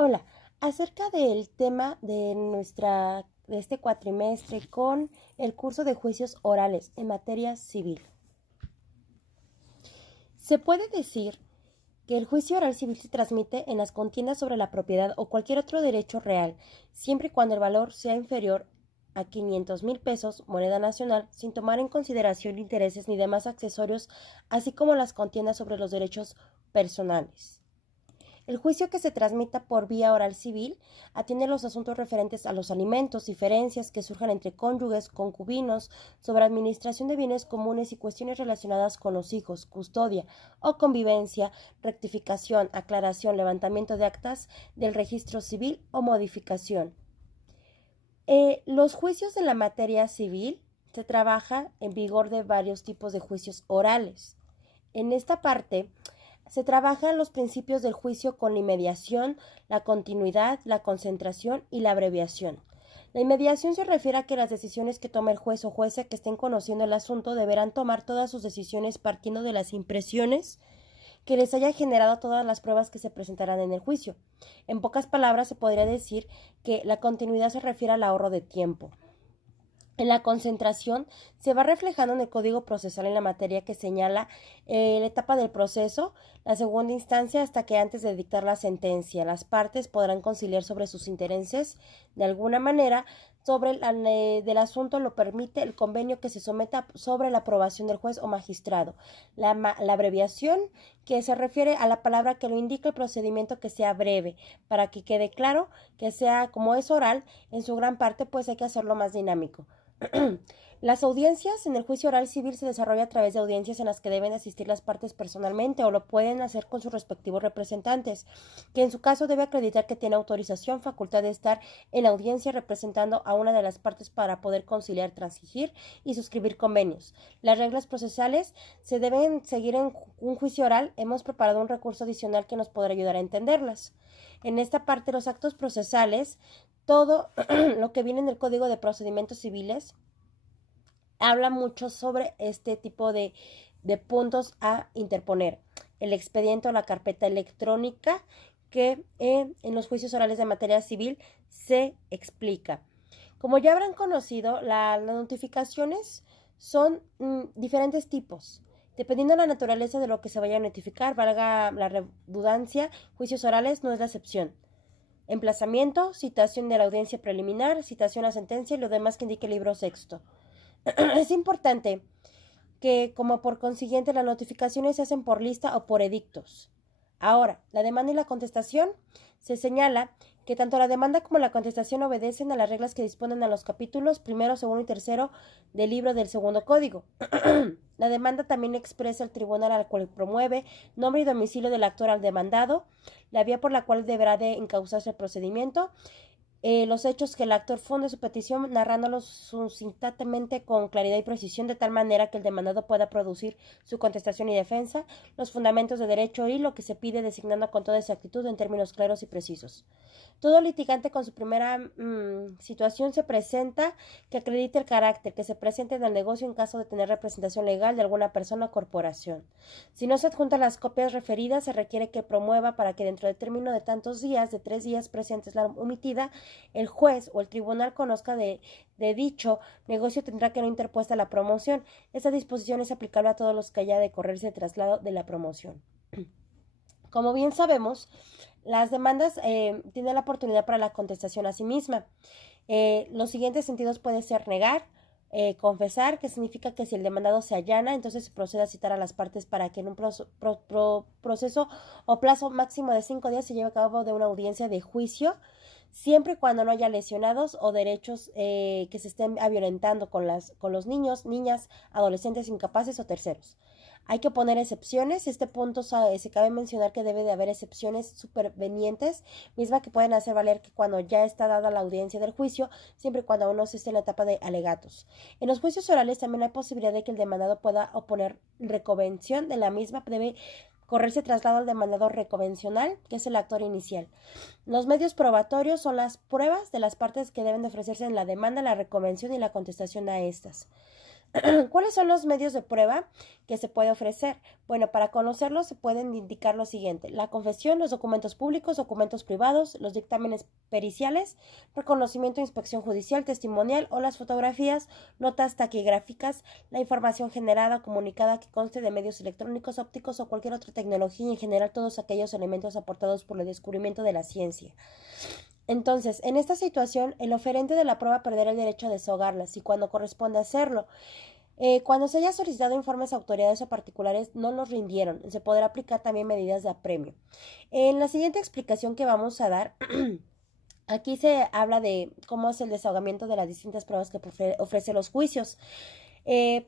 Hola, acerca del tema de este cuatrimestre con el curso de juicios orales en materia civil. Se puede decir que el juicio oral civil se transmite en las contiendas sobre la propiedad o cualquier otro derecho real, siempre y cuando el valor sea inferior a 500,000 pesos, moneda nacional, sin tomar en consideración intereses ni demás accesorios, así como las contiendas sobre los derechos personales. El juicio que se transmita por vía oral civil atiende los asuntos referentes a los alimentos, diferencias que surjan entre cónyuges, concubinos, sobre administración de bienes comunes y cuestiones relacionadas con los hijos, custodia o convivencia, rectificación, aclaración, levantamiento de actas del registro civil o modificación. Los juicios en la materia civil se trabaja en vigor de varios tipos de juicios orales. En esta parte se trabajan los principios del juicio con la inmediación, la continuidad, la concentración y la abreviación. La inmediación se refiere a que las decisiones que tome el juez o jueza que estén conociendo el asunto deberán tomar todas sus decisiones partiendo de las impresiones que les haya generado todas las pruebas que se presentarán en el juicio. En pocas palabras, se podría decir que la continuidad se refiere al ahorro de tiempo. En la concentración se va reflejando en el Código Procesal en la materia que señala la etapa del proceso, la segunda instancia hasta que antes de dictar la sentencia. Las partes podrán conciliar sobre sus intereses de alguna manera sobre del asunto lo permite el convenio que se someta sobre la aprobación del juez o magistrado. La abreviación que se refiere a la palabra que lo indica el procedimiento que sea breve, para que quede claro que sea como es oral, en su gran parte pues hay que hacerlo más dinámico. Las audiencias en el juicio oral civil se desarrolla a través de audiencias en las que deben asistir las partes personalmente o lo pueden hacer con sus respectivos representantes, que en su caso debe acreditar que tiene autorización, facultad de estar en la audiencia representando a una de las partes para poder conciliar, transigir y suscribir convenios. Las reglas procesales se deben seguir en un juicio oral. Hemos preparado un recurso adicional que nos podrá ayudar a entenderlas. En esta parte, los actos procesales, todo lo que viene en el Código de Procedimientos Civiles, habla mucho sobre este tipo de puntos a interponer. El expediente o la carpeta electrónica que en los juicios orales de materia civil se explica. Como ya habrán conocido, las notificaciones son diferentes tipos. Dependiendo de la naturaleza de lo que se vaya a notificar, valga la redundancia, juicios orales no es la excepción. Emplazamiento, citación de la audiencia preliminar, citación a sentencia y lo demás que indique el libro sexto. Es importante que, como por consiguiente, las notificaciones se hacen por lista o por edictos. Ahora, la demanda y la contestación se señala que tanto la demanda como la contestación obedecen a las reglas que disponen a los capítulos primero, segundo y tercero del libro del segundo código. La demanda también expresa el tribunal al cual promueve nombre y domicilio del actor al demandado, la vía por la cual deberá de encauzarse el procedimiento, los hechos que el actor funde su petición, narrándolos sucintamente con claridad y precisión, de tal manera que el demandado pueda producir su contestación y defensa, los fundamentos de derecho y lo que se pide, designando con toda exactitud en términos claros y precisos. Todo litigante con su primera situación se presenta que acredite el carácter que se presente en el negocio en caso de tener representación legal de alguna persona o corporación. Si no se adjuntan las copias referidas, se requiere que promueva para que dentro del término de tantos días, de 3 días presentes la omitida, el juez o el tribunal conozca de dicho negocio, tendrá que no interpuesta la promoción. Esta disposición es aplicable a todos los que haya de correrse el traslado de la promoción. Como bien sabemos, las demandas tienen la oportunidad para la contestación a sí misma. Los siguientes sentidos pueden ser negar, confesar, que significa que si el demandado se allana, entonces se procede a citar a las partes para que en un proceso o plazo máximo de 5 días se lleve a cabo de una audiencia de juicio, siempre y cuando no haya lesionados o derechos que se estén violentando con los niños, niñas, adolescentes incapaces o terceros. Hay que poner excepciones. Este punto se cabe mencionar que debe de haber excepciones supervenientes, mismas que pueden hacer valer que cuando ya está dada la audiencia del juicio, siempre y cuando aún no se esté en la etapa de alegatos. En los juicios orales también hay posibilidad de que el demandado pueda oponer reconvención de la misma. Debe correrse traslado al demandador reconvencional, que es el actor inicial. Los medios probatorios son las pruebas de las partes que deben de ofrecerse en la demanda, la reconvención y la contestación a estas. ¿Cuáles son los medios de prueba que se puede ofrecer? Bueno, para conocerlos se pueden indicar lo siguiente: la confesión, los documentos públicos, documentos privados, los dictámenes periciales, reconocimiento, inspección judicial, testimonial o las fotografías, notas taquigráficas, la información generada, comunicada que conste de medios electrónicos, ópticos o cualquier otra tecnología y en general todos aquellos elementos aportados por el descubrimiento de la ciencia. Entonces, en esta situación, el oferente de la prueba perderá el derecho a desahogarlas y cuando corresponde hacerlo. Cuando se haya solicitado informes a autoridades o particulares, no los rindieron. Se podrá aplicar también medidas de apremio. En la siguiente explicación que vamos a dar, aquí se habla de cómo es el desahogamiento de las distintas pruebas que ofrece los juicios.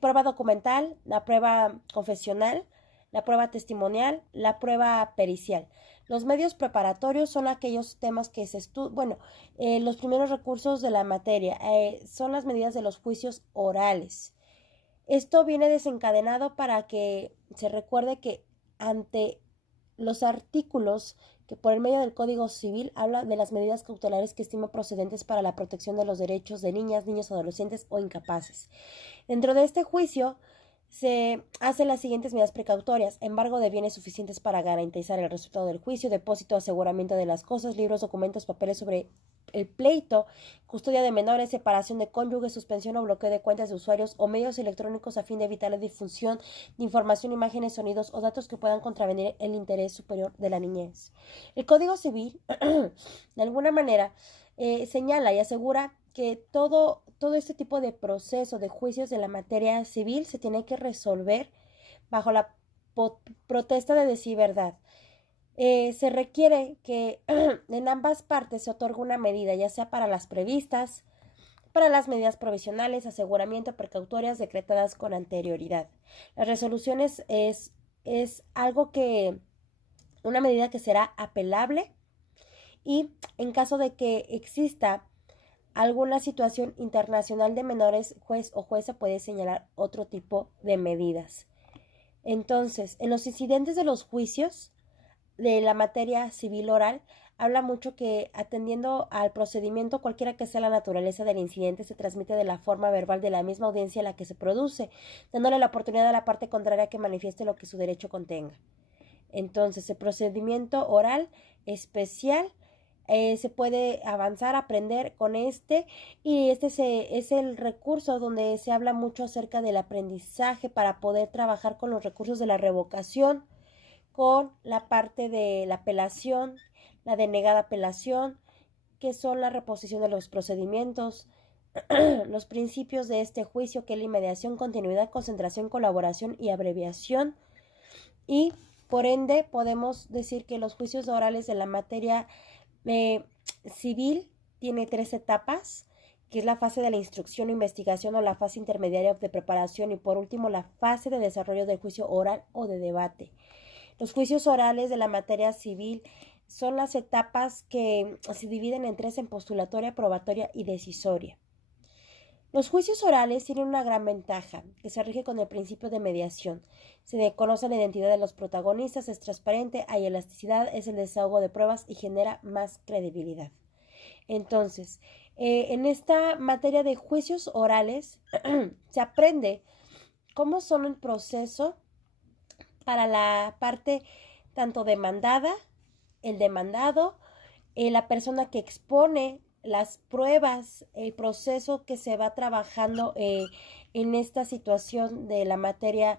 Prueba documental, la prueba confesional, la prueba testimonial, la prueba pericial. Los medios preparatorios son aquellos temas que se estudian, los primeros recursos de la materia, son las medidas de los juicios orales. Esto viene desencadenado para que se recuerde que ante los artículos que por el medio del Código Civil habla de las medidas cautelares que estima procedentes para la protección de los derechos de niñas, niños, adolescentes o incapaces. Dentro de este juicio se hacen las siguientes medidas precautorias: embargo de bienes suficientes para garantizar el resultado del juicio, depósito, aseguramiento de las cosas, libros, documentos, papeles sobre el pleito, custodia de menores, separación de cónyuges, suspensión o bloqueo de cuentas de usuarios o medios electrónicos a fin de evitar la difusión de información, imágenes, sonidos o datos que puedan contravenir el interés superior de la niñez. El Código Civil, de alguna manera, señala y asegura que todo este tipo de proceso de juicios de la materia civil se tiene que resolver bajo la protesta de decir verdad. Se requiere que en ambas partes se otorgue una medida, ya sea para las previstas, para las medidas provisionales, aseguramiento, precautorias decretadas con anterioridad. Las resoluciones es algo que, una medida que será apelable y en caso de que exista alguna situación internacional de menores, juez o jueza puede señalar otro tipo de medidas. Entonces, en los incidentes de los juicios de la materia civil oral, habla mucho que atendiendo al procedimiento, cualquiera que sea la naturaleza del incidente, se transmite de la forma verbal de la misma audiencia en la que se produce, dándole la oportunidad a la parte contraria que manifieste lo que su derecho contenga. Entonces, el procedimiento oral especial se puede avanzar, aprender con y este es el recurso donde se habla mucho acerca del aprendizaje para poder trabajar con los recursos de la revocación, con la parte de la apelación, la denegada apelación, que son la reposición de los procedimientos, los principios de este juicio, que es la inmediación, continuidad, concentración, colaboración y abreviación. Y por ende podemos decir que los juicios orales de la materia civil tiene 3 etapas, que es la fase de la instrucción o investigación o la fase intermediaria de preparación y por último la fase de desarrollo del juicio oral o de debate. Los juicios orales de la materia civil son las etapas que se dividen en 3 en postulatoria, probatoria y decisoria. Los juicios orales tienen una gran ventaja, que se rige con el principio de mediación. Se conoce la identidad de los protagonistas, es transparente, hay elasticidad, es el desahogo de pruebas y genera más credibilidad. Entonces, en esta materia de juicios orales se aprende cómo son el proceso para la parte tanto demandada, el demandado, la persona que expone las pruebas, el proceso que se va trabajando en esta situación de la materia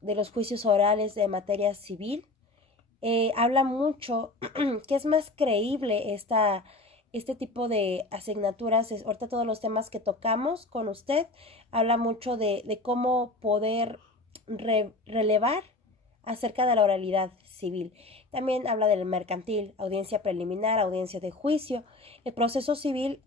de los juicios orales de materia civil. Habla mucho que es más creíble este tipo de asignaturas. Ahorita todos los temas que tocamos con usted, habla mucho de cómo poder relevar acerca de la oralidad civil. También habla del mercantil, audiencia preliminar, audiencia de juicio. El proceso civil,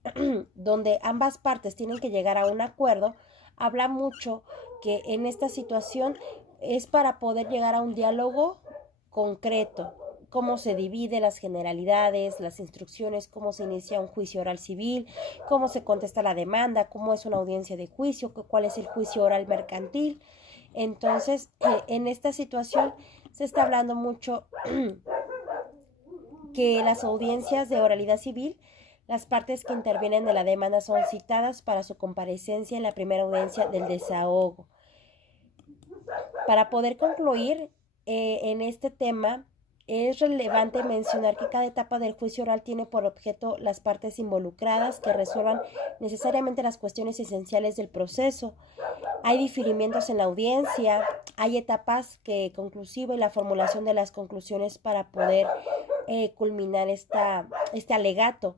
donde ambas partes tienen que llegar a un acuerdo, habla mucho que en esta situación es para poder llegar a un diálogo concreto, cómo se divide las generalidades, las instrucciones, cómo se inicia un juicio oral civil, cómo se contesta la demanda, cómo es una audiencia de juicio, cuál es el juicio oral mercantil. Entonces, en esta situación se está hablando mucho que las audiencias de oralidad civil Las partes que intervienen en la demanda son citadas para su comparecencia en la primera audiencia del desahogo. Para poder concluir en este tema, es relevante mencionar que cada etapa del juicio oral tiene por objeto las partes involucradas que resuelvan necesariamente las cuestiones esenciales del proceso. Hay diferimientos en la audiencia, hay etapas conclusiva y la formulación de las conclusiones para poder culminar este alegato.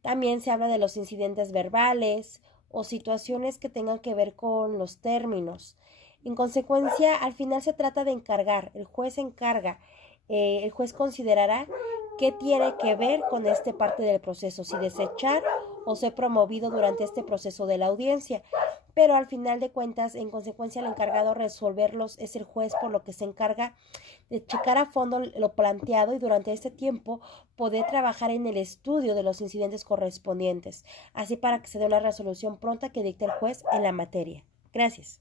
También se habla de los incidentes verbales o situaciones que tengan que ver con los términos. En consecuencia, al final se trata de encargar, el juez encarga, el juez considerará qué tiene que ver con esta parte del proceso, si desechar o ser promovido durante este proceso de la audiencia. Pero al final de cuentas, en consecuencia, el encargado de resolverlos es el juez, por lo que se encarga de checar a fondo lo planteado y durante este tiempo poder trabajar en el estudio de los incidentes correspondientes, así para que se dé una resolución pronta que dicte el juez en la materia. Gracias.